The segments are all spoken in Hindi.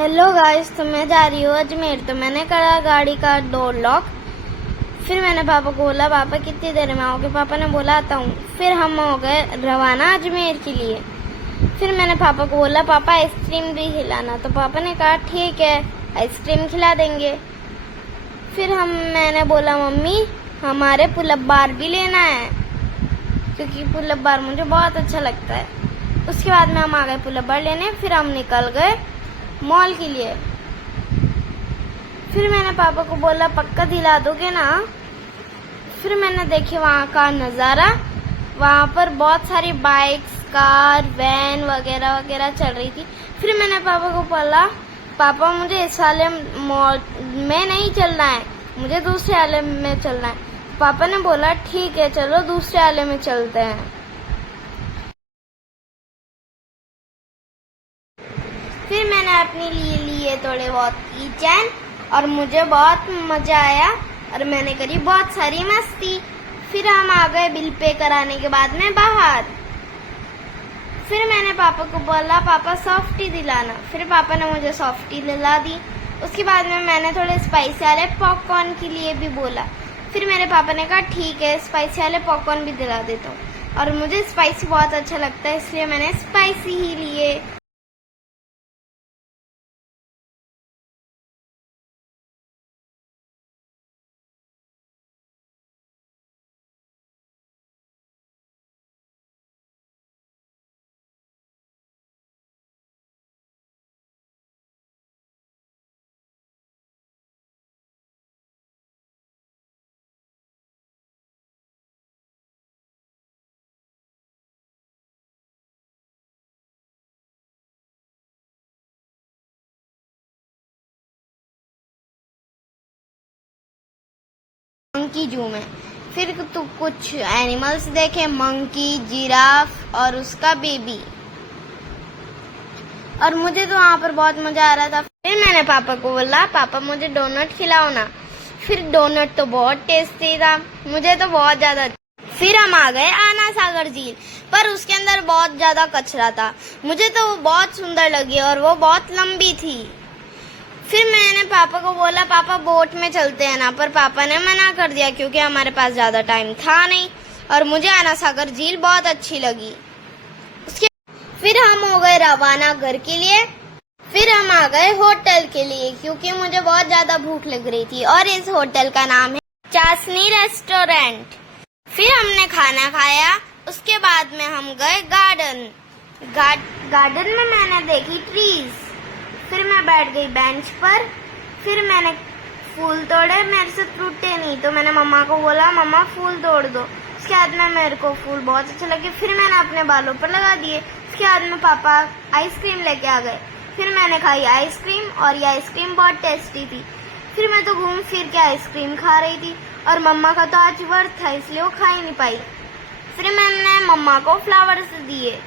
हेलो गाइस, तो मैं जा रही हूँ अजमेर। तो मैंने करा गाड़ी का डोर लॉक। फिर मैंने पापा को बोला, पापा कितनी देर में आओगे? पापा ने बोला आता हूँ। फिर हम हो गए रवाना अजमेर के लिए। फिर मैंने पापा को बोला, पापा आइसक्रीम भी खिलाना। तो पापा ने कहा ठीक है, आइसक्रीम खिला देंगे। फिर मैंने बोला, मम्मी हमारे पुल-अप बार भी लेना है, क्योंकि पुल-अप बार मुझे बहुत अच्छा लगता है। उसके बाद में हम आ गए पुल-अप बार लेने। फिर हम निकल गए मॉल के लिए। फिर मैंने पापा को बोला, पक्का दिला दोगे ना? फिर मैंने देखे वहाँ का नज़ारा। वहाँ पर बहुत सारी बाइक्स, कार, वैन वगैरह वगैरह चल रही थी। फिर मैंने पापा को बोला, पापा मुझे इस वाले मॉल में नहीं चलना है, मुझे दूसरे वाले में चलना है। पापा ने बोला ठीक है, चलो दूसरे वाले में चलते हैं। फिर मैंने अपने लिए थोड़े बहुत की चैन, और मुझे बहुत मजा आया और मैंने करी बहुत सारी मस्ती। फिर हम आ गए बिल पे कराने के बाद में बाहर। फिर मैंने पापा को बोला, पापा सॉफ्टी दिलाना। फिर पापा ने मुझे सॉफ्टी दिला दी। उसके बाद में मैंने थोड़े स्पाइसी वाले पॉपकॉर्न के लिए भी बोला। फिर मेरे पापा ने कहा ठीक है, स्पाइसी वाले पॉपकॉर्न भी दिला देता हूँ, और मुझे स्पाइसी बहुत अच्छा लगता है, इसलिए मैंने स्पाइसी ही लिए। मंकी जू में फिर तो कुछ एनिमल्स देखे, मंकी, जिराफ और उसका बेबी। और मुझे तो वहाँ पर बहुत मजा आ रहा था। फिर मैंने पापा को बोला, पापा मुझे डोनट खिलाओ ना। फिर डोनट तो बहुत टेस्टी था, मुझे तो बहुत ज्यादा। फिर हम आ गए आना सागर झील, पर उसके अंदर बहुत ज्यादा कचरा था। मुझे तो वो बहुत सुंदर लगी और वो बहुत लंबी थी। फिर मैंने पापा को बोला, पापा बोट में चलते हैं ना, पर पापा ने मना कर दिया क्योंकि हमारे पास ज्यादा टाइम था नहीं, और मुझे आना सागर झील बहुत अच्छी लगी। फिर हम हो गए रवाना घर के लिए। फिर हम आ गए होटल के लिए, क्योंकि मुझे बहुत ज्यादा भूख लग रही थी, और इस होटल का नाम है चाशनी रेस्टोरेंट। फिर हमने खाना खाया। उसके बाद में हम गए गार्डन में मैंने देखी ट्रीज। फिर मैं बैठ गई बेंच पर। फिर मैंने फूल तोड़े, मेरे से टूटे नहीं, तो मैंने मम्मा को बोला, मम्मा फूल तोड़ दो। उसके बाद में मेरे को फूल बहुत अच्छे लगे। फिर मैंने अपने बालों पर लगा दिए। उसके बाद में पापा आइसक्रीम लेके आ गए। फिर मैंने खाई आइसक्रीम, और ये आइसक्रीम बहुत टेस्टी थी। फिर मैं तो घूम फिर के आइसक्रीम खा रही थी, और मम्मा का तो आज व्रत था, इसलिए वो खा ही नहीं पाई। फिर मैंने मम्मा को फ्लावर्स दिए।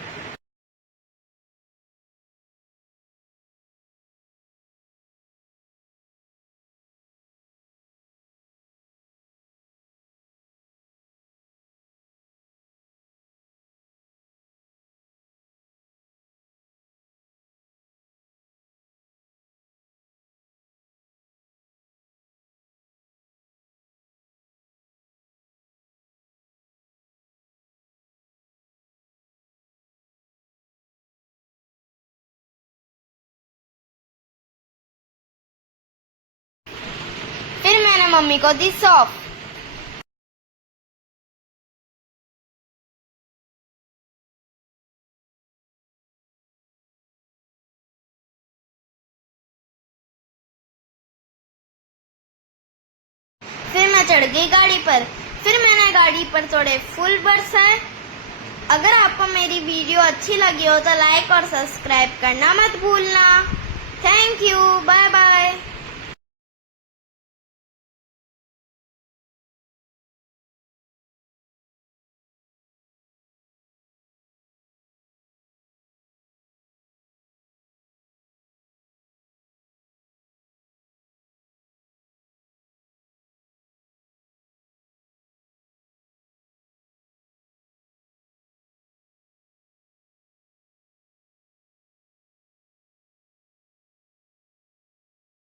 फिर मैंने मम्मी को दी सौंफ। फिर मैं चढ़ गई गाड़ी पर। फिर मैंने गाड़ी पर थोड़े फूल बरसाए। अगर आपको मेरी वीडियो अच्छी लगी हो तो लाइक और सब्सक्राइब करना मत भूलना। Thank you, bye.